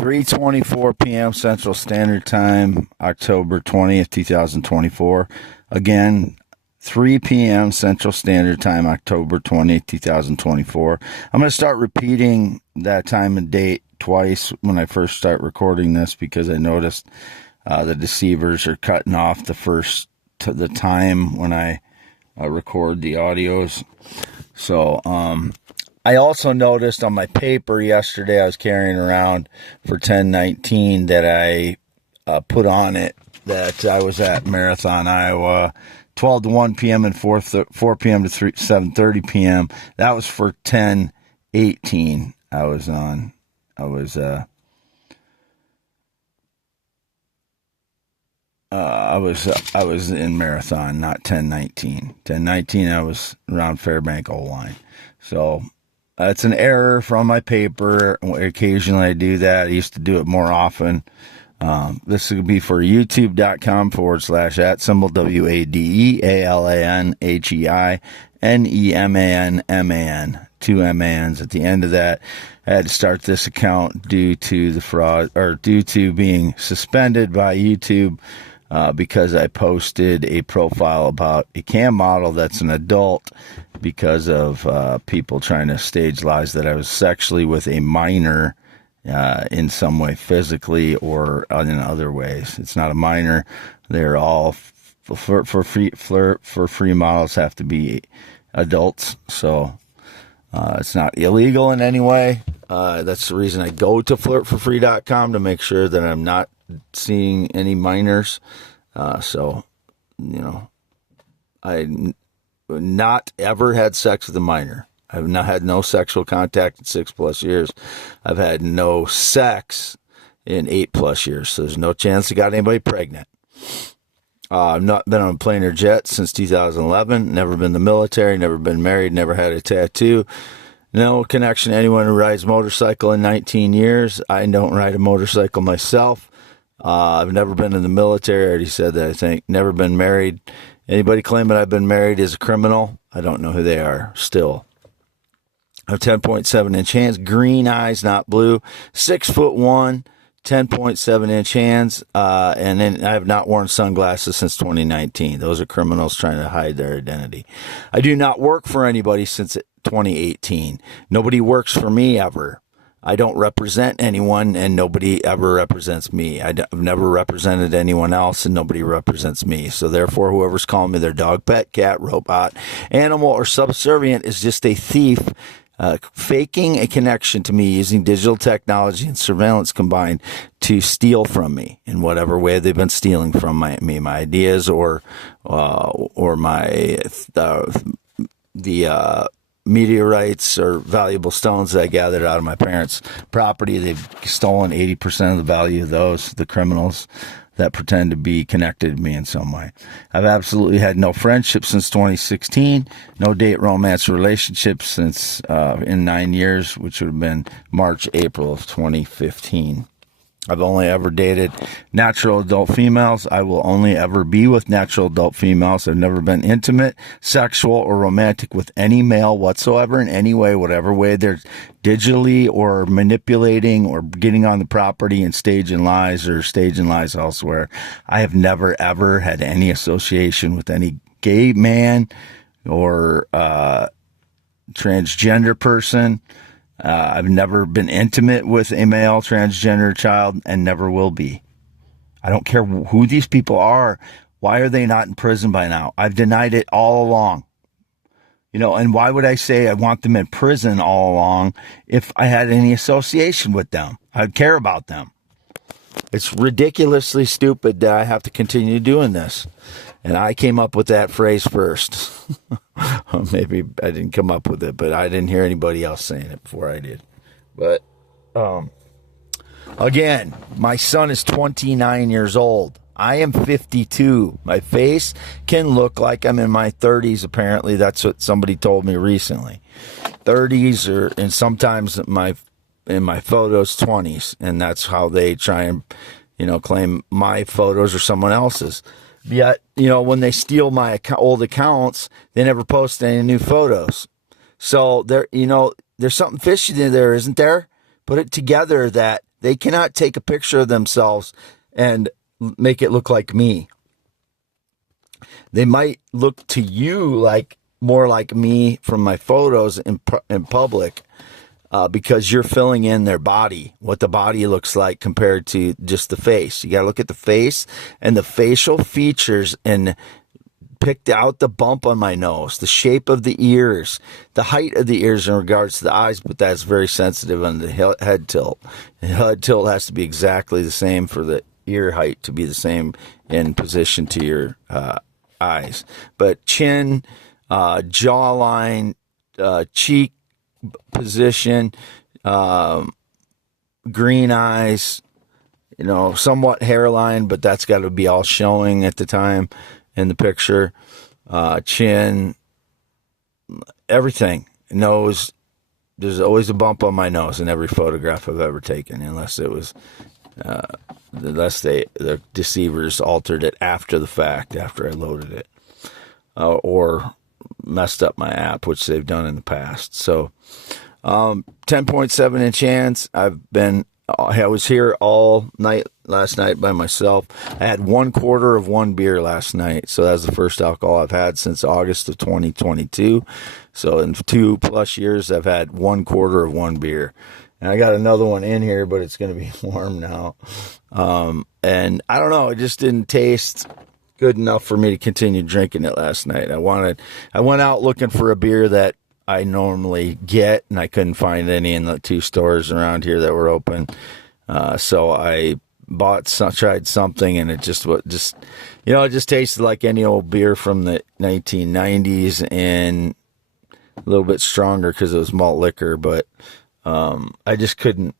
3:24 p.m. Central Standard Time, October 20th, 2024. Again, 3 p.m. Central Standard Time, October 20th, 2024. I'm going to start repeating that time and date twice when I first start recording this because I noticed the deceivers are cutting off the time when I record the audios. So, I also noticed on my paper yesterday I was carrying around for 10/19 that I put on it that I was at Marathon, Iowa, 12 to 1 p.m. and 4 p.m. to 7:30 p.m. That was for 10/18. I was in Marathon, not 10/19. 10/19 I was around Fairbank O-line. So it's an error from my paper. Occasionally I do that. I used to do it more often. This will be for youtube.com/@WADEALANHEINEMANMAN. 2 MANs at the end of that. I had to start this account due to the fraud, or due to being suspended by YouTube because I posted a profile about a cam model that's an adult because of people trying to stage lies that I was sexually with a minor in some way, physically or in other ways. It's not a minor. They're all for free models have to be adults. So it's not illegal in any way. That's the reason I go to flirtforfree.com to make sure that I'm not seeing any minors. So, I not ever had sex with a minor. I've not had no sexual contact in 6+ years. I've had no sex in 8+ years. So there's no chance I got anybody pregnant. I've not been on a plane or jet since 2011. Never been in the military. Never been married. Never had a tattoo. No connection to anyone who rides motorcycle in 19 years. I don't ride a motorcycle myself. I've never been in the military. I already said that, I think. Never been married. Anybody claiming I've been married is a criminal. I don't know who they are still. I have 10.7-inch hands, green eyes, not blue, 6'1", 10.7-inch hands, and then I have not worn sunglasses since 2019. Those are criminals trying to hide their identity. I do not work for anybody since 2018. Nobody works for me ever. I don't represent anyone, and nobody ever represents me. I've never represented anyone else, and nobody represents me. So therefore, whoever's calling me their dog, pet, cat, robot, animal, or subservient is just a thief, faking a connection to me using digital technology and surveillance combined to steal from me in whatever way they've been stealing from me, my ideas or my meteorites or valuable stones that I gathered out of my parents' property. They've stolen 80% of the value of those, the criminals that pretend to be connected to me in some way. I've absolutely had no friendship since 2016, no date romance relationship since in 9 years, which would have been March, April of 2015. I've only ever dated natural adult females. I will only ever be with natural adult females. I've never been intimate, sexual, or romantic with any male whatsoever in any way, whatever way they're digitally or manipulating or getting on the property and staging lies elsewhere. I have never, ever had any association with any gay man or transgender person. I've never been intimate with a male transgender child and never will be. I don't care who these people are. Why are they not in prison by now? I've denied it all along. And why would I say I want them in prison all along if I had any association with them? I'd care about them. It's ridiculously stupid that I have to continue doing this. And I came up with that phrase first. Maybe I didn't come up with it, but I didn't hear anybody else saying it before I did. But, again, my son is 29 years old. I am 52. My face can look like I'm in my 30s, apparently. That's what somebody told me recently. 30s, and sometimes in my photos, 20s. And that's how they try and, claim my photos or someone else's. Yet, when they steal my old accounts, they never post any new photos. So there's something fishy there, isn't there? Put it together that They cannot take a picture of themselves and make it look like me. They might look to you like more like me from my photos in public, because you're filling in their body, what the body looks like compared to just the face. You got to look at the face and the facial features and picked out the bump on my nose, the shape of the ears, the height of the ears in regards to the eyes, but that's very sensitive on the head tilt. The head tilt has to be exactly the same for the ear height to be the same in position to your eyes. But chin, jawline, cheek position, green eyes, somewhat hairline, but that's got to be all showing at the time in the picture. Chin, everything. Nose, there's always a bump on my nose in every photograph I've ever taken, unless the deceivers altered it after the fact, after I loaded it, or messed up my app, which they've done in the past. So 10.7 inch hands. I was here all night last night by myself. I had 1/4 of one beer last night, so that's the first alcohol I've had since August of 2022. So in 2+ years, I've had 1/4 of one beer. And I got another one in here, but it's going to be warm now. And I don't know, it just didn't taste good enough for me to continue drinking it last night. I went out looking for a beer that I normally get, and I couldn't find any in the 2 stores around here that were open. So I tried something, and it just tasted like any old beer from the 1990s and a little bit stronger because it was malt liquor. But I just couldn't.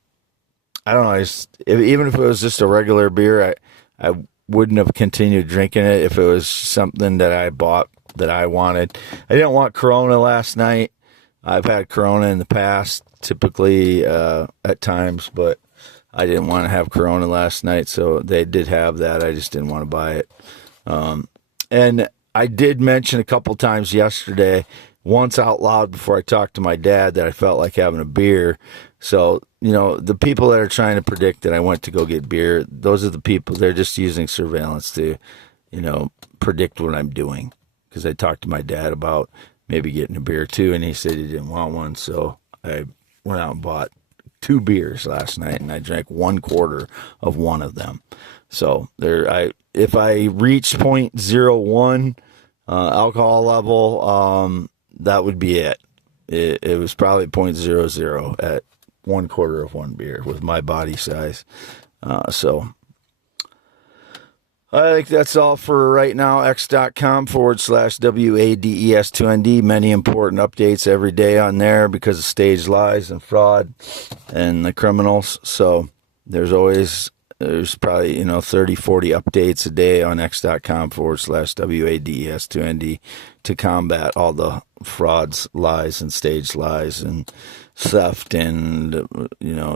I don't know. Even if it was just a regular beer, I wouldn't have continued drinking it if it was something that I bought that I wanted. I didn't want Corona last night. I've had Corona in the past, typically at times, but I didn't want to have Corona last night, so they did have that. I just didn't want to buy it. And I did mention a couple times yesterday, once out loud before I talked to my dad, that I felt like having a beer. So, the people that are trying to predict that I went to go get beer, those are the people, they're just using surveillance to, predict what I'm doing. Because I talked to my dad about maybe getting a beer too, and he said he didn't want one. So I went out and bought 2 beers last night, and I drank 1/4 of one of them. So if I reached 0.01 alcohol level, that would be it. It was probably 0.00 at 1/4 of one beer with my body size. So I think that's all for right now. X.com/WADES2ND. Many important updates every day on there because of staged lies and fraud and the criminals. So there's probably, 30, 40 updates a day on X.com/WADES2ND to combat all the frauds, lies, and staged lies and theft and,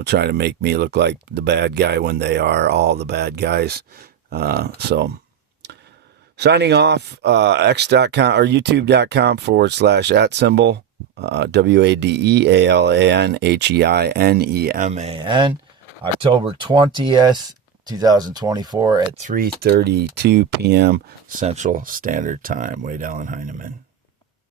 trying to make me look like the bad guy when they are all the bad guys. So signing off, X.com or YouTube.com/@WADEALANHEINEMAN, October 20th, 2024 at 3:32 p.m. Central Standard Time. Wade Allen Heineman.